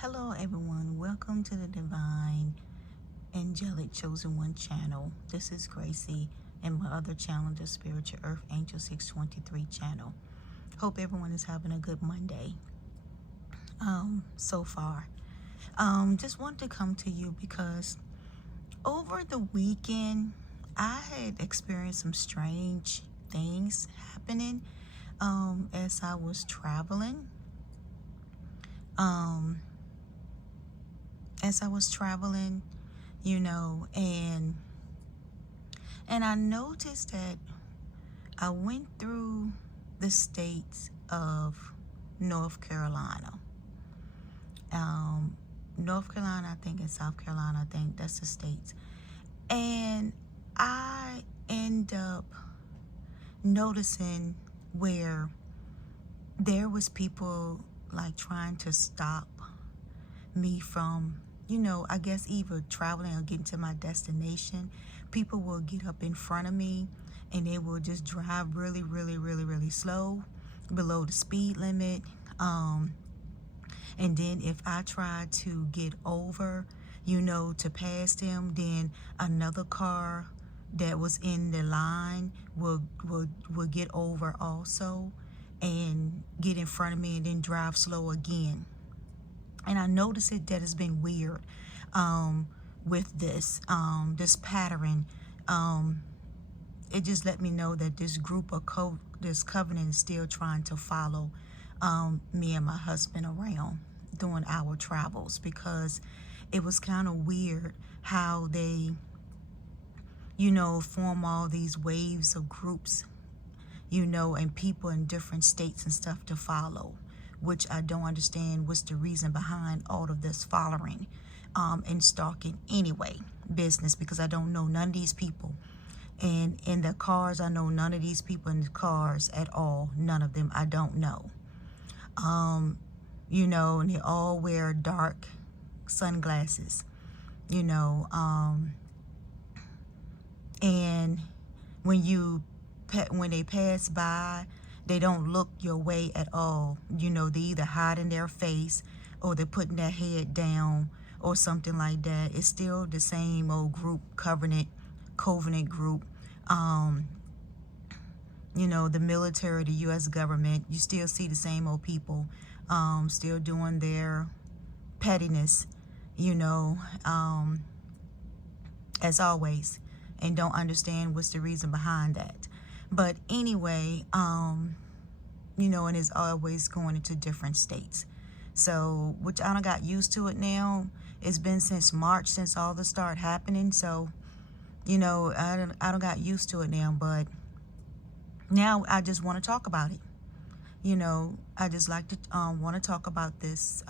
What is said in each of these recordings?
Hello everyone, welcome to the Divine Angelic Chosen One channel. This is Gracie and my other channel, the Spiritual Earth Angel 623 channel. Hope everyone is having a good Monday so far. Just wanted to come to you because over the weekend I had experienced some strange things happening as I was traveling. And I noticed that I went through the states of North Carolina. North Carolina, I think, and South Carolina, I think that's the states. And I end up noticing where there was people like trying to stop me from, I guess either traveling or getting to my destination. People will get up in front of me and they will just drive really, really, really, really slow, below the speed limit. And then if I try to get over, to pass them, then another car that was in the line will get over also and get in front of me and then drive slow again. And I noticed that it's been weird with this pattern. It just let me know that this group of this covenant is still trying to follow me and my husband around during our travels, because it was kind of weird how they, form all these waves of groups, and people in different states and stuff to follow, which I don't understand what's the reason behind all of this following and stalking anyway business, because I don't know none of these people. And in the cars, I know none of these people in the cars at all. None of them I don't know. And they all wear dark sunglasses, and when they pass by, they don't look your way at all. They either hide in their face or they're putting their head down or something like that. It's still the same old group, covenant group. The military, the U.S. government, you still see the same old people still doing their pettiness, as always, and don't understand what's the reason behind that. But anyway, and it's always going into different states. So, which I done got used to it now. It's been since March, since all this started happening. So, I done got used to it now. But now I just want to talk about it. I just like to want to talk about this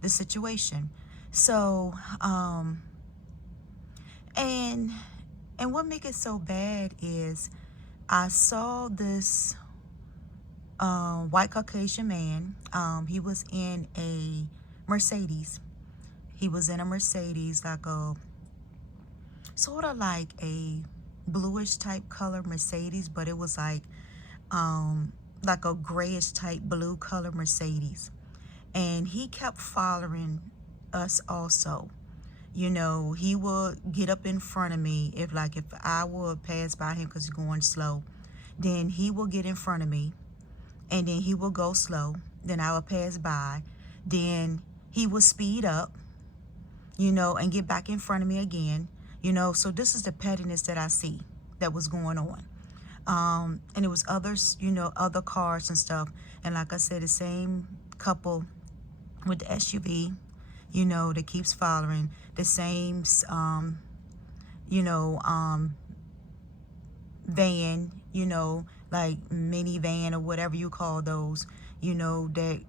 this situation. So, and what make it so bad is I saw this white Caucasian man. He was in a Mercedes. He was in a Mercedes, like a sort of like a bluish type color Mercedes, but it was like a grayish type blue color Mercedes. And he kept following us also. He would get up in front of me. If I would pass by him because he's going slow, then he will get in front of me and then he will go slow. Then I would pass by. Then he would speed up, and get back in front of me again. So this is the pettiness that I see that was going on. And it was others, other cars and stuff. And like I said, the same couple with the SUV, that keeps following. The same, van, like minivan or whatever you call those, that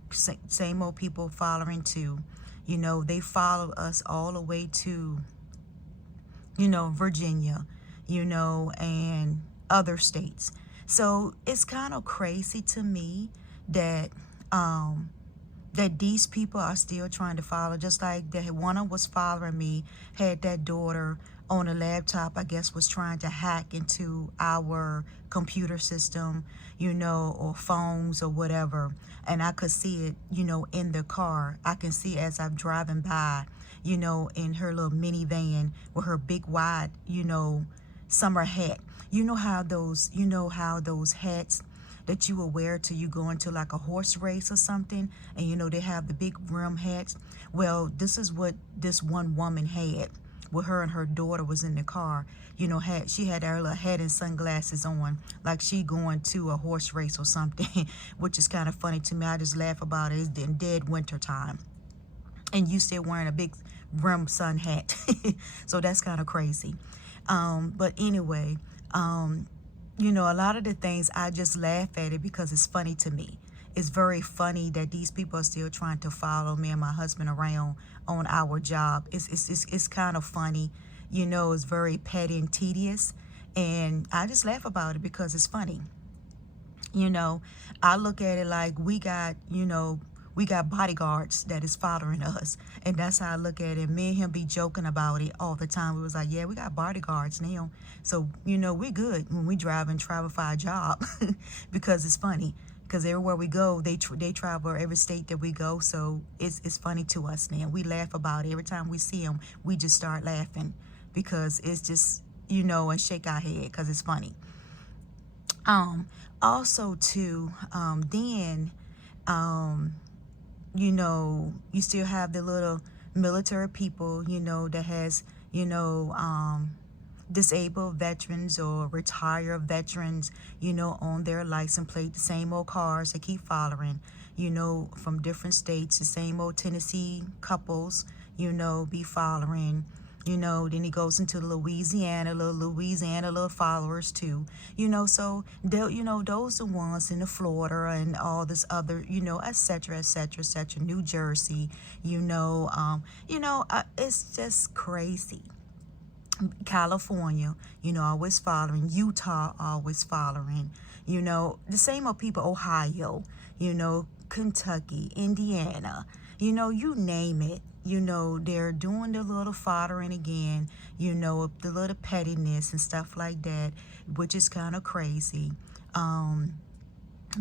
same old people following too. They follow us all the way to, Virginia, and other states. So it's kind of crazy to me that that these people are still trying to follow, just like that one was following me, had that daughter on a laptop, I guess, was trying to hack into our computer system, or phones or whatever. And I could see it, in the car. I can see as I'm driving by, in her little minivan with her big wide, summer hat. You know how those hats that you will wear till you go into like a horse race or something, and they have the big rim hats. Well, this is what this one woman had, with her and her daughter was in the car. She had her little hat and sunglasses on, like she going to a horse race or something, which is kind of funny to me. I just laugh about it. It's in dead winter time, and you still wearing a big rim sun hat. So that's kind of crazy. But anyway, a lot of the things I just laugh at it because it's funny to me. It's very funny that these people are still trying to follow me and my husband around on our job. It's kind of funny. It's very petty and tedious. And I just laugh about it because it's funny. You know, I look at it like we got bodyguards that is following us. And that's how I look at it. Me and him be joking about it all the time. We was like, yeah, we got bodyguards now. So, we good when we drive and travel for our job because it's funny. Because everywhere we go, they travel every state that we go. So it's funny to us now. We laugh about it. Every time we see them, we just start laughing because it's just, and shake our head because it's funny. Also too, then, you still have the little military people, that has, disabled veterans or retired veterans, on their license plate, the same old cars they keep following, from different states, the same old Tennessee couples, be following. Then he goes into Louisiana, little followers too. So those the ones in the Florida and all this other, et cetera, et cetera, et cetera, New Jersey, it's just crazy. California, always following. Utah, always following. The same old people. Ohio, Kentucky, Indiana, you name it. They're doing the little following again, the little pettiness and stuff like that, which is kind of crazy.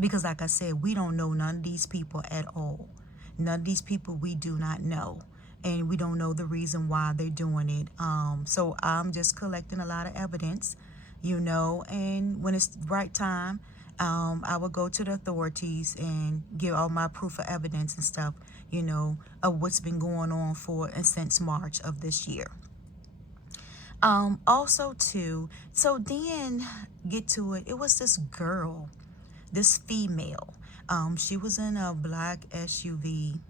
Because like I said, we don't know none of these people at all. None of these people we do not know. And we don't know the reason why they're doing it. So I'm just collecting a lot of evidence, and when it's the right time, I will go to the authorities and give all my proof of evidence and stuff, of what's been going on for and since March of this year. Also too, so then get to it. It was this girl, this female. She was in a black SUV.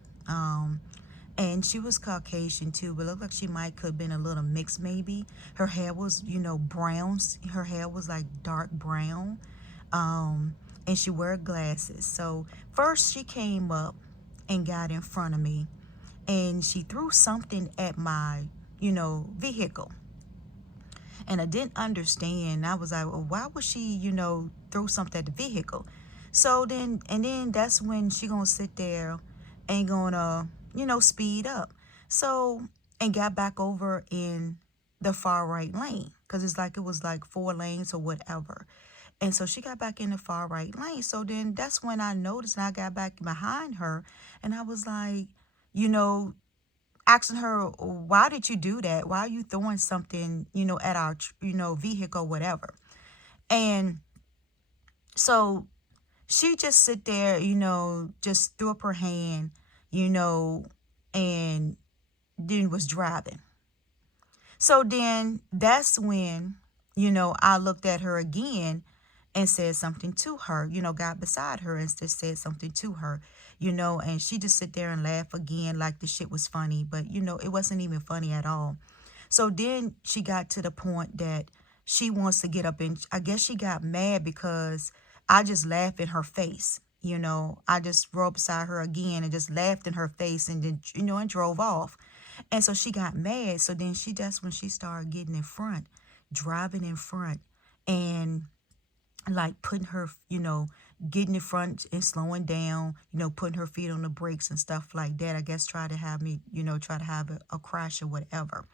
And she was Caucasian too, but looked like she could have been a little mixed maybe. Her hair was, brown. Her hair was like dark brown. And she wore glasses. So first she came up and got in front of me, and she threw something at my, vehicle. And I didn't understand. I was like, well, why would she, throw something at the vehicle? So then that's when she gonna sit there and gonna, speed up. So, and got back over in the far right lane, because it was like 4 lanes or whatever. And so she got back in the far right lane. So then that's when I noticed, and I got back behind her, and I was like, you know, asking her, why did you do that? Why are you throwing something, at our, vehicle, whatever? And so she just sit there, just threw up her hand, you know, and then was driving. So then that's when, I looked at her again and said something to her, got beside her and just said something to her, and she just sit there and laugh again like the shit was funny, but, it wasn't even funny at all. So then she got to the point that she wants to get up, and I guess she got mad because I just laughed in her face. I just rode beside her again and just laughed in her face, and then, and drove off. And so she got mad. So then that's when she started getting in front, driving in front, and like putting her, getting in front and slowing down, putting her feet on the brakes and stuff like that. I guess try to have me, try to have a crash or whatever.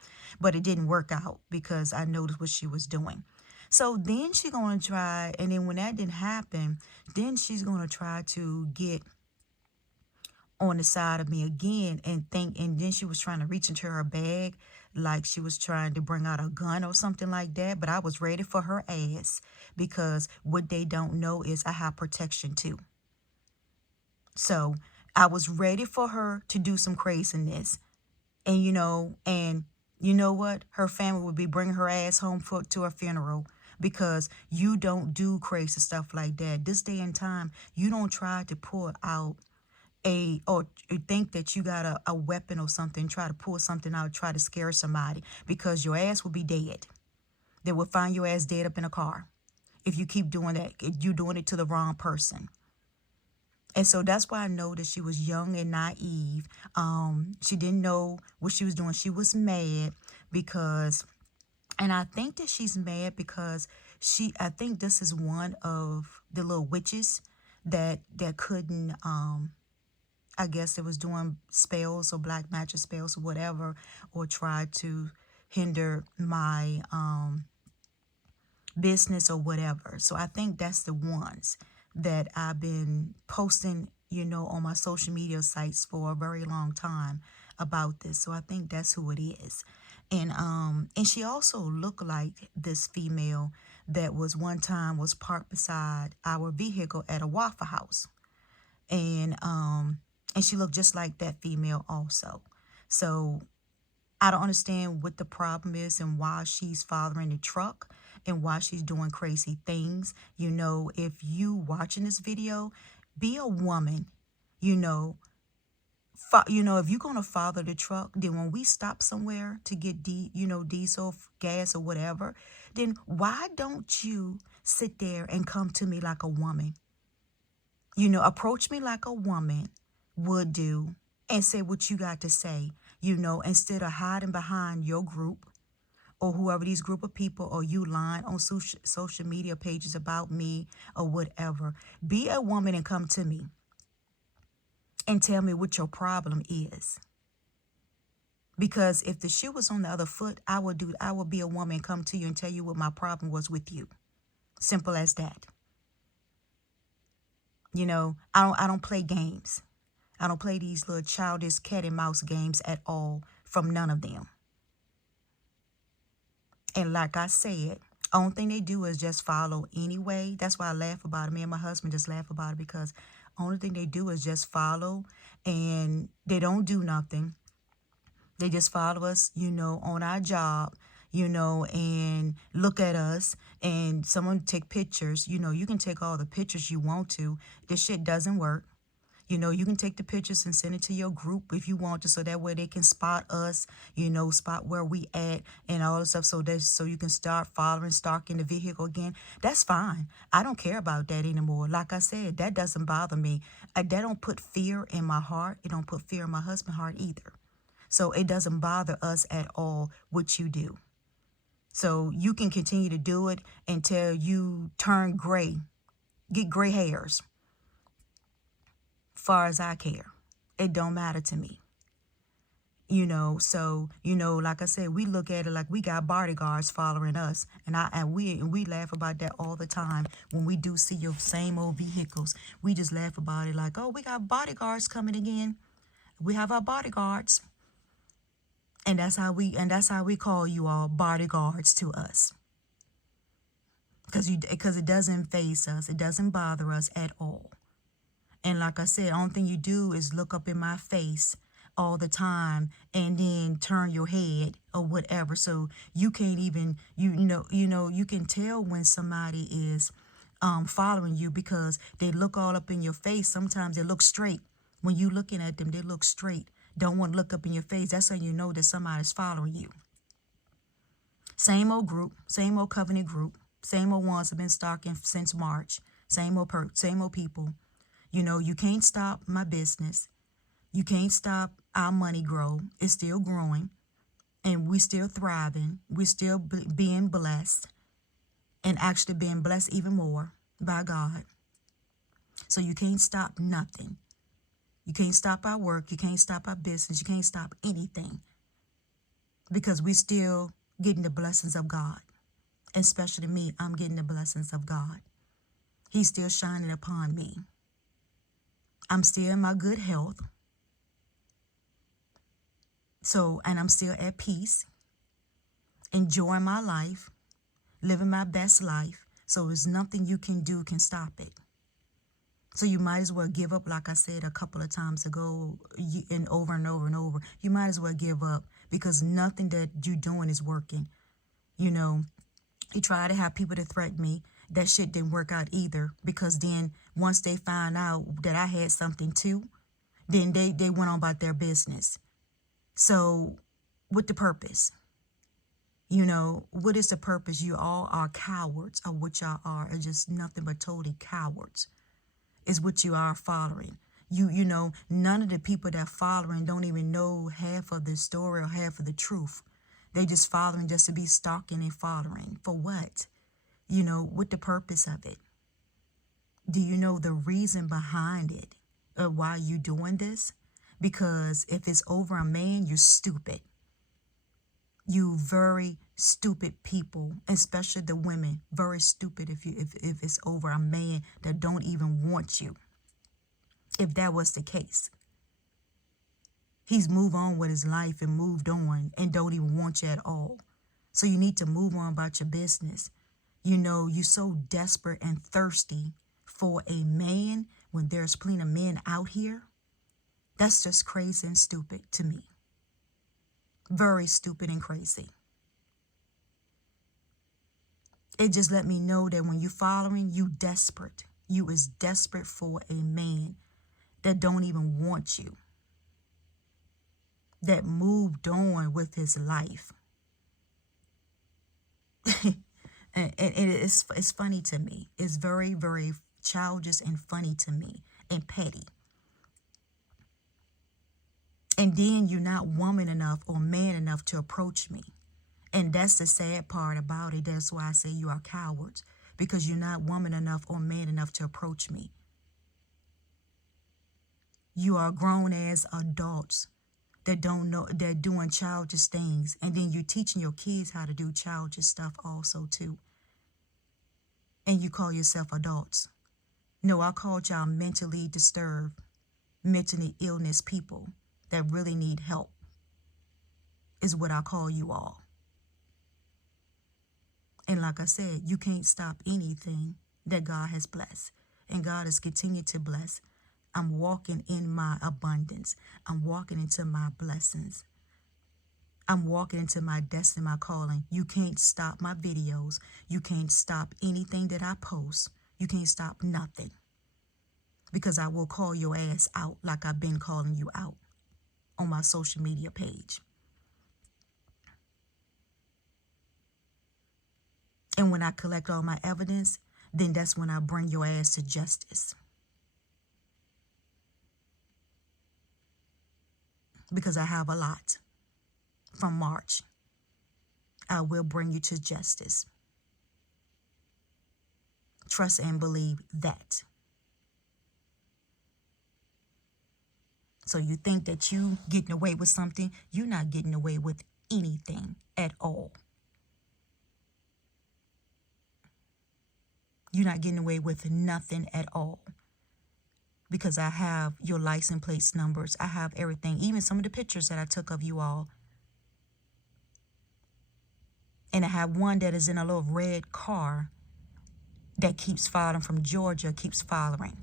But it didn't work out because I noticed what she was doing. So then she's going to try, and then when that didn't happen, then she's going to try to get on the side of me again and then she was trying to reach into her bag like she was trying to bring out a gun or something like that. But I was ready for her ass because what they don't know is I have protection too. So I was ready for her to do some craziness. And you know what? Her family would be bringing her ass home to her funeral because you don't do crazy stuff like that. This day and time, you don't try to pull out or think that you got a weapon or something, try to pull something out, try to scare somebody, because your ass will be dead. They will find your ass dead up in a car if you keep doing that. If you're doing it to the wrong person. And so that's why I know that she was young and naive. She didn't know what she was doing. She was mad because, and I think that she's mad because I think this is one of the little witches that couldn't, I guess it was doing spells or black magic spells or whatever, or tried to hinder my business or whatever. So I think that's the ones that I've been posting, on my social media sites for a very long time about this. So I think that's who it is. And she also looked like this female that was one time was parked beside our vehicle at a Waffle House. And she looked just like that female also. So I don't understand what the problem is and why she's following the truck and why she's doing crazy things. If you watching this video, be a woman, if you're going to follow the truck, then when we stop somewhere to get diesel, gas or whatever, then why don't you sit there and come to me like a woman? Approach me like a woman would do and say what you got to say, instead of hiding behind your group or whoever these group of people, or you lying on social media pages about me or whatever. Be a woman and come to me and tell me what your problem is. Because if the shoe was on the other foot, I would be a woman and come to you and tell you what my problem was with you. Simple as that. I don't play games. I don't play these little childish cat and mouse games at all, from none of them. And like I said, only thing they do is just follow anyway. That's why I laugh about it. Me and my husband just laugh about it because only thing they do is just follow, and they don't do nothing. They just follow us, on our job, and look at us, and someone take pictures. You can take all the pictures you want to. This shit doesn't work. You can take the pictures and send it to your group if you want to, so that way they can spot us, spot where we at and all the stuff, so you can start following, stalking the vehicle again. That's fine. I don't care about that anymore. Like I said, that doesn't bother me. That don't put fear in my heart. It don't put fear in my husband's heart either. So it doesn't bother us at all what you do. So you can continue to do it until you turn gray, get gray hairs. Far as I care, it don't matter to me. So like I said, we look at it like we got bodyguards following us, and we laugh about that all the time. When we do see your same old vehicles, we just laugh about it like, oh, we got bodyguards coming again. We have our bodyguards. And that's how we call you all bodyguards to us. Because it doesn't faze us. It doesn't bother us at all. And like I said, the only thing you do is look up in my face all the time and then turn your head or whatever. So you can't even, you can tell when somebody is following you because they look all up in your face. Sometimes they look straight. When you looking at them, they look straight. Don't want to look up in your face. That's how you know that somebody's following you. Same old group, same old covenant group, same old ones have been stalking since March. Same old people. You can't stop my business. You can't stop our money grow. It's still growing. And we still thriving. We're still being blessed. And actually being blessed even more by God. So you can't stop nothing. You can't stop our work. You can't stop our business. You can't stop anything, because we still getting the blessings of God. Especially me, I'm getting the blessings of God. He's still shining upon me. I'm still in my good health. And I'm still at peace, enjoying my life, living my best life. So there's nothing you can do can stop it. So you might as well give up, like I said a couple of times ago, and over and over and over. You might as well give up, because nothing that you're doing is working. You know, you try to have people to threaten me. That shit didn't work out either, because then once they find out that I had something too, then they went on about their business. So with the purpose, you know, what is the purpose? You all are cowards, or what y'all are just nothing but totally cowards is what you are following. You know, none of the people that following don't even know half of the story or half of the truth. They just following just to be stalking and following. For what? You know, what the purpose of it? Do you know the reason behind it, or why you doing this? Because if it's over a man, you're stupid. You very stupid people, especially the women, very stupid if it's over a man that don't even want you. If that was the case, he's moved on with his life and moved on and don't even want you at all. So you need to move on about your business. You know, you're so desperate and thirsty for a man when there's plenty of men out here. That's just crazy and stupid to me. Very stupid and crazy. It just let me know that when you following, you desperate. You is desperate for a man that don't even want you, that moved on with his life. and it's funny to me. It's very, very childish and funny to me, and petty. And then you're not woman enough or man enough to approach me. And that's the sad part about it. That's why I say you are cowards, because you're not woman enough or man enough to approach me. You are grown as adults that don't know, they're doing childish things. And then you're teaching your kids how to do childish stuff also too. And you call yourself adults. No, I called y'all mentally disturbed, mentally illness people that really need help, is what I call you all. And like I said, you can't stop anything that God has blessed. And God has continued to bless. I'm walking in my abundance. I'm walking into my blessings. I'm walking into my destiny, my calling. You can't stop my videos. You can't stop anything that I post. You can't stop nothing. Because I will call your ass out like I've been calling you out on my social media page. And when I collect all my evidence, then that's when I bring your ass to justice. Because I have a lot from March. I will bring you to justice. Trust and believe that. So you think that you getting away with something? You're not getting away with anything at all. You're not getting away with nothing at all. Because I have your license plate numbers. I have everything. Even some of the pictures that I took of you all. And I have one that is in a little red car that keeps following from Georgia, keeps following.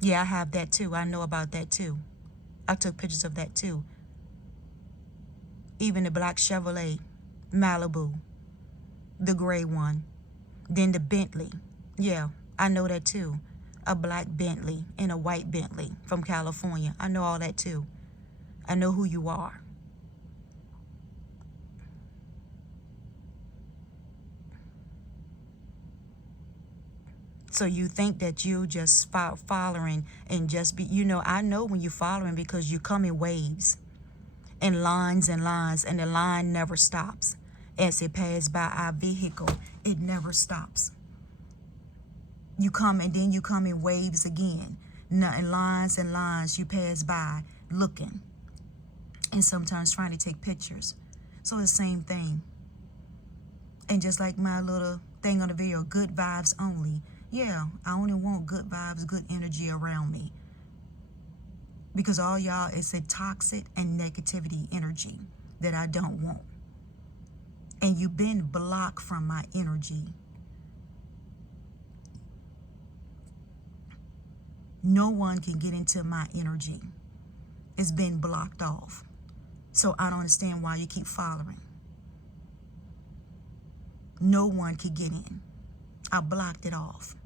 Yeah, I have that too. I know about that too. I took pictures of that too. Even the black Chevrolet Malibu, the gray one. Then the Bentley. Yeah, I know that too. A black Bentley and a white Bentley from California. I know all that too. I know who you are. So you think that you just following and just be, you know, I know when you're following because you come in waves and lines, and the line never stops. As it passes by our vehicle, it never stops. You come and then you come in waves again. In lines and lines you pass by looking. And sometimes trying to take pictures. So the same thing. And just like my little thing on the video, good vibes only. Yeah, I only want good vibes, good energy around me. Because all y'all is a toxic and negativity energy that I don't want. And you've been blocked from my energy. No one can get into my energy. It's been blocked off. So I don't understand why you keep following. No one can get in. I blocked it off.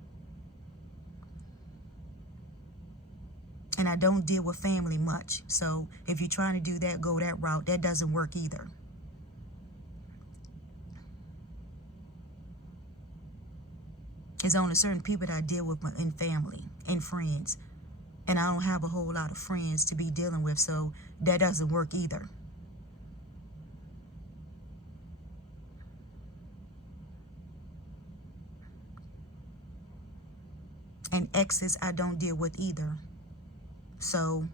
And I don't deal with family much. So if you're trying to do that, go that route. That doesn't work either. It's only certain people that I deal with in family and friends. And I don't have a whole lot of friends to be dealing with. So that doesn't work either. And exes I don't deal with either. So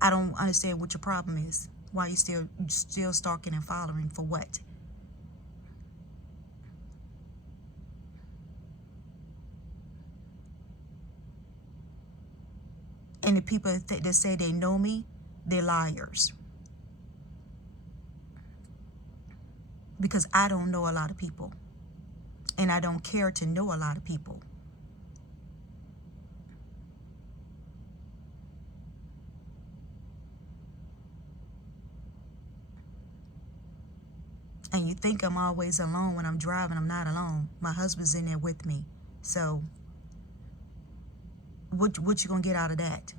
I don't understand what your problem is. Why you still stalking and following for what? And the people that say they know me, they're liars. Because I don't know a lot of people. And I don't care to know a lot of people. And you think I'm always alone when I'm driving. I'm not alone. My husband's in there with me. So what you gonna get out of that?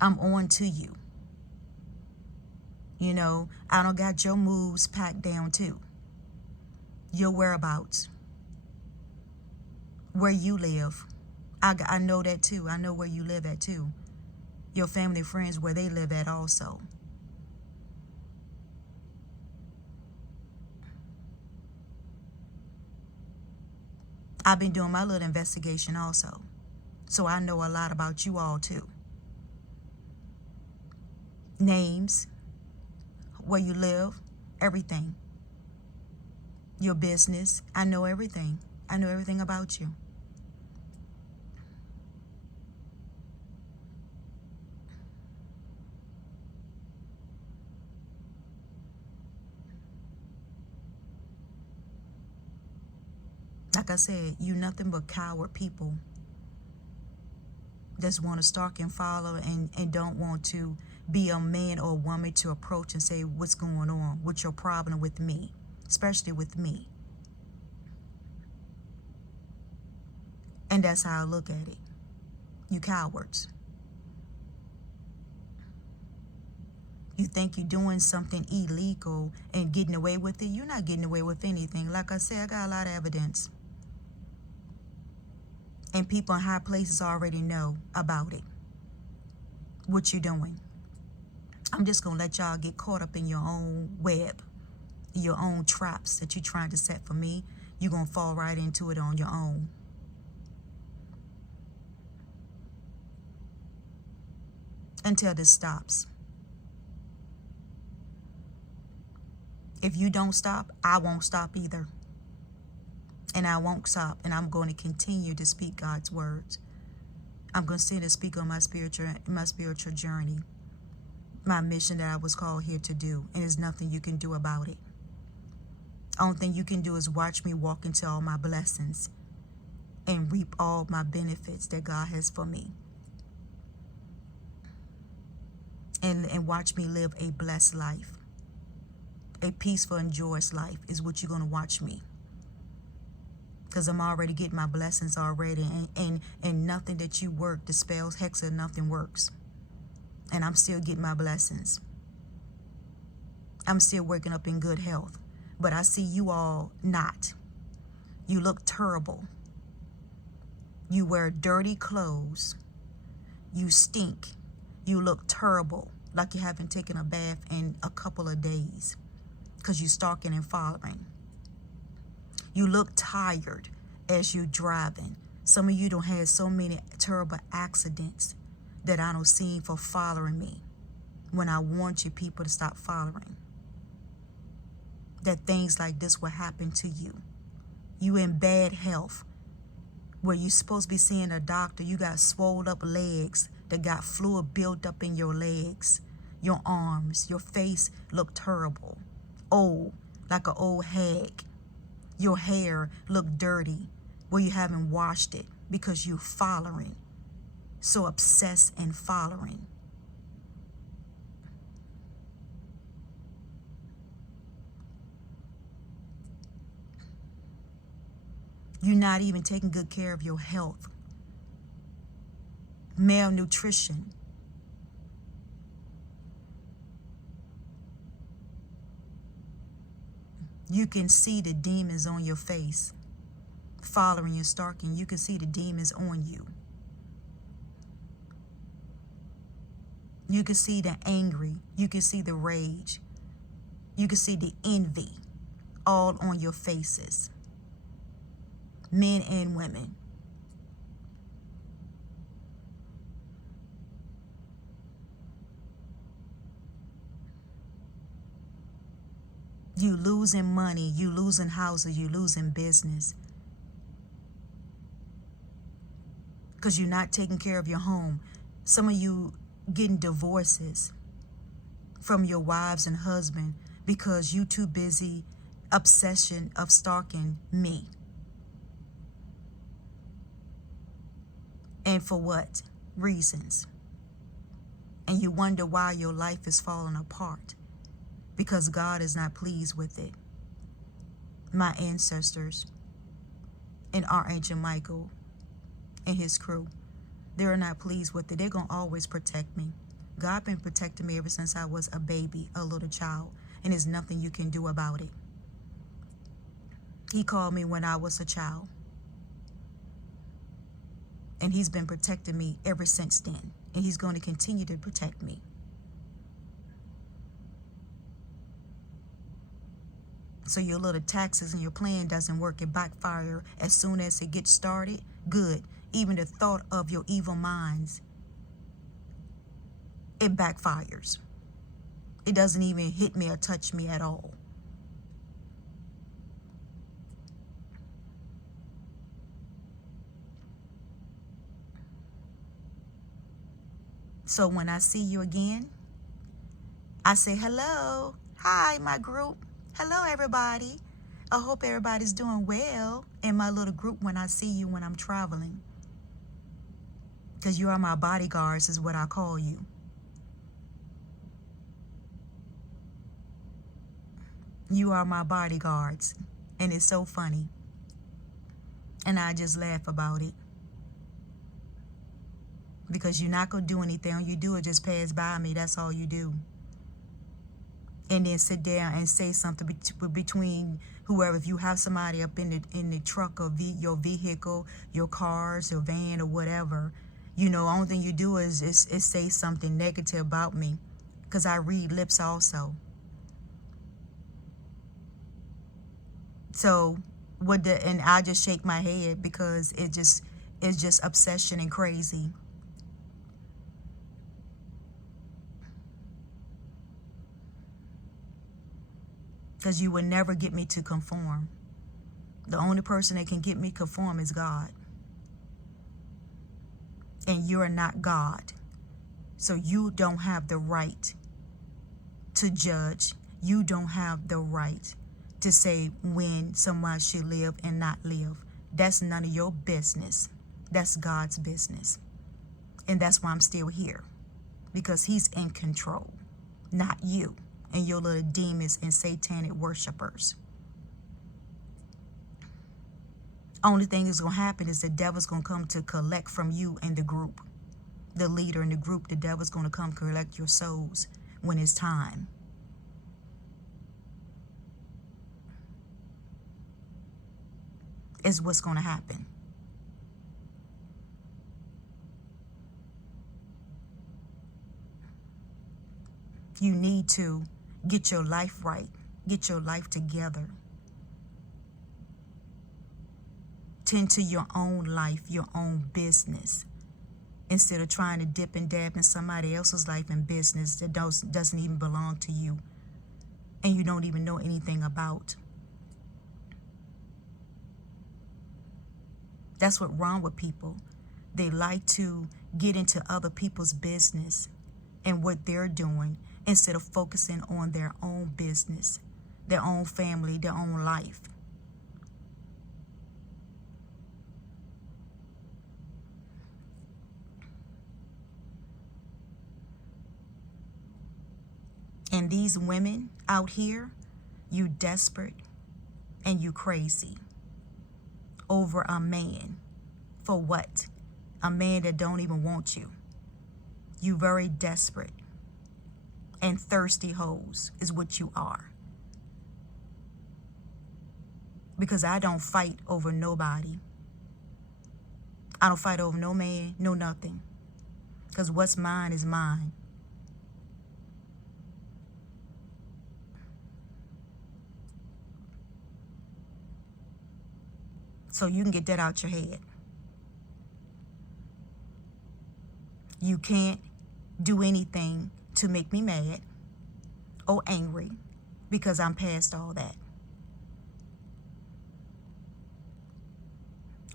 I'm on to you. You know, I don't got your moves packed down too. Your whereabouts. Where you live. I know that too. I know where you live at too. Your family, friends, where they live at also. I've been doing my little investigation also. So I know a lot about you all too. Names, where you live, everything. Your business, I know everything. I know everything about you. Like I said, you nothing but coward people. Just want to stalk and follow and don't want to be a man or a woman to approach and say, what's going on? What's your problem with me? Especially with me. And that's how I look at it. You cowards. You think you're doing something illegal and getting away with it? You're not getting away with anything. Like I said, I got a lot of evidence. And people in high places already know about it. What you're doing. I'm just going to let y'all get caught up in your own web. Your own traps that you're trying to set for me. You're going to fall right into it on your own. Until this stops. If you don't stop, I won't stop either. And I won't stop. And I'm going to continue to speak God's words. I'm going to continue to speak on my spiritual journey. My mission that I was called here to do. And there's nothing you can do about it. Only thing you can do is watch me walk into all my blessings. And reap all my benefits that God has for me. And watch me live a blessed life. A peaceful and joyous life is what you're going to watch me. Because I'm already getting my blessings already. And nothing that you work, the spells, hexa, nothing works. And I'm still getting my blessings. I'm still waking up in good health. But I see you all not. You look terrible. You wear dirty clothes. You stink. You look terrible. Like you haven't taken a bath in a couple of days. Because you're stalking and following. You look tired as you're driving. Some of you don't have so many terrible accidents that I don't see for following me when I want you people to stop following. That things like this will happen to you. You in bad health where you supposed to be seeing a doctor. You got swollen up legs that got fluid built up in your legs, your arms. Your face look terrible, old, like an old hag. Your hair look dirty where you haven't washed it because you're following, so obsessed and following. You're not even taking good care of your health. Malnutrition. You can see the demons on your face. Following and stalking, you can see the demons on you. You can see the angry. You can see the rage. You can see the envy all on your faces. Men and women. You losing money, you losing houses, you losing business. Because you're not taking care of your home. Some of you getting divorces from your wives and husband because you too busy obsession of stalking me. And for what reasons? And you wonder why your life is falling apart. Because God is not pleased with it. My ancestors and Archangel Michael and his crew, they're not pleased with it. They're going to always protect me. God been protecting me ever since I was a baby, a little child. And there's nothing you can do about it. He called me when I was a child. And he's been protecting me ever since then. And he's going to continue to protect me. So your little taxes and your plan doesn't work. It backfire as soon as it gets started. Good. Even the thought of your evil minds, it backfires. It doesn't even hit me or touch me at all. So when I see you again, I say hello. Hi, my group. Hello, everybody. I hope everybody's doing well in my little group when I see you when I'm traveling. Because you are my bodyguards is what I call you. You are my bodyguards. And it's so funny. And I just laugh about it. Because you're not going to do anything. All you do is just pass by me. That's all you do. And then sit down and say something between whoever. If you have somebody up in the truck or your vehicle, your cars, your van or whatever, you know, only thing you do is say something negative about me. Because I read lips also. So and I just shake my head because it's just obsession and crazy. Because you will never get me to conform. The only person that can get me conform is God. And you're not God. So you don't have the right to judge. You don't have the right to say when someone should live and not live. That's none of your business. That's God's business. And that's why I'm still here. Because he's in control, not you and your little demons and satanic worshipers. Only thing that's going to happen is the devil's going to come to collect from you and the group. The leader in the group, the devil's going to come collect your souls when it's time. Is what's going to happen. You need to get your life right. Get your life together. Tend to your own life, your own business, instead of trying to dip and dab in somebody else's life and business that doesn't even belong to you and you don't even know anything about. That's what's wrong with people. They like to get into other people's business and what they're doing instead of focusing on their own business, their own family, their own life. And these women out here, you desperate and you crazy over a man. For what? A man that don't even want you. You very desperate and thirsty hoes is what you are. Because I don't fight over nobody. I don't fight over no man, no nothing. Because what's mine is mine. So you can get that out your head. You can't do anything to make me mad or angry because I'm past all that.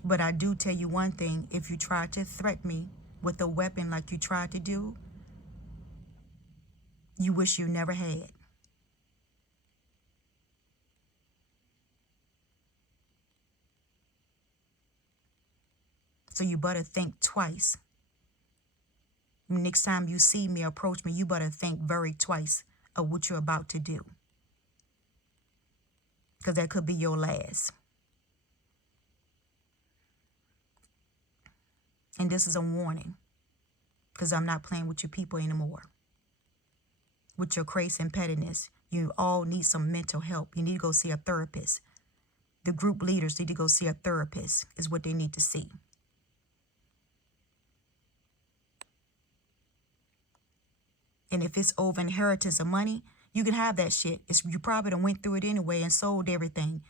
But I do tell you one thing, if you try to threaten me with a weapon like you tried to do, you wish you never had. So you better think twice. Next time you see me, approach me, you better think very twice of what you're about to do. Because that could be your last. And this is a warning. Because I'm not playing with you people anymore. With your crazy and pettiness. You all need some mental help. You need to go see a therapist. The group leaders need to go see a therapist, is what they need to see. And if it's over inheritance of money, you can have that shit. You probably done went through it anyway and sold everything.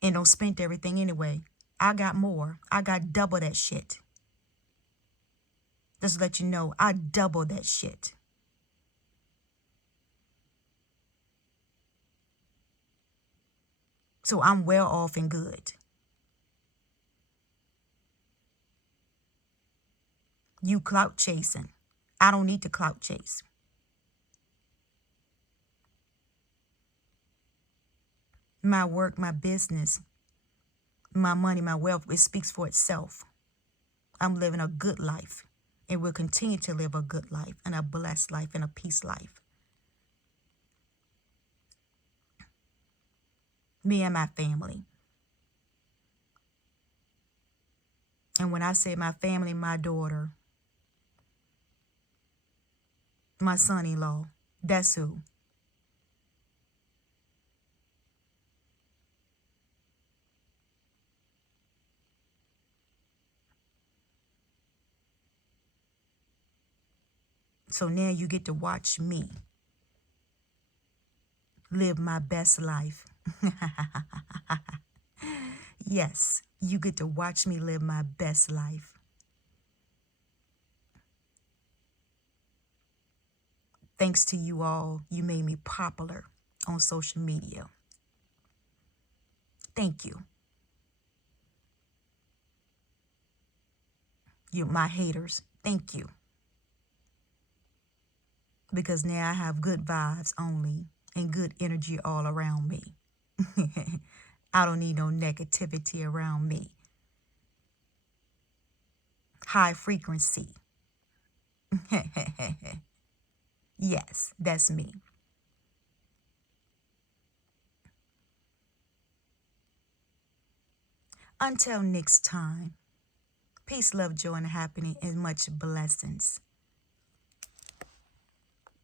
And don't spent everything anyway. I got more. I got double that shit. Just to let you know, I double that shit. So I'm well off and good. You clout chasing. I don't need to clout chase. My work, my business, my money, my wealth, it speaks for itself. I'm living a good life and will continue to live a good life and a blessed life and a peace life. Me and my family. And when I say my family, my daughter, my son-in-law, that's who. So now you get to watch me live my best life. Yes, you get to watch me live my best life. Thanks to you all, you made me popular on social media. Thank you. You, my haters, thank you. Because now I have good vibes only and good energy all around me. I don't need no negativity around me. High frequency. Yes, that's me. Until next time, peace, love, joy, and happiness, and much blessings.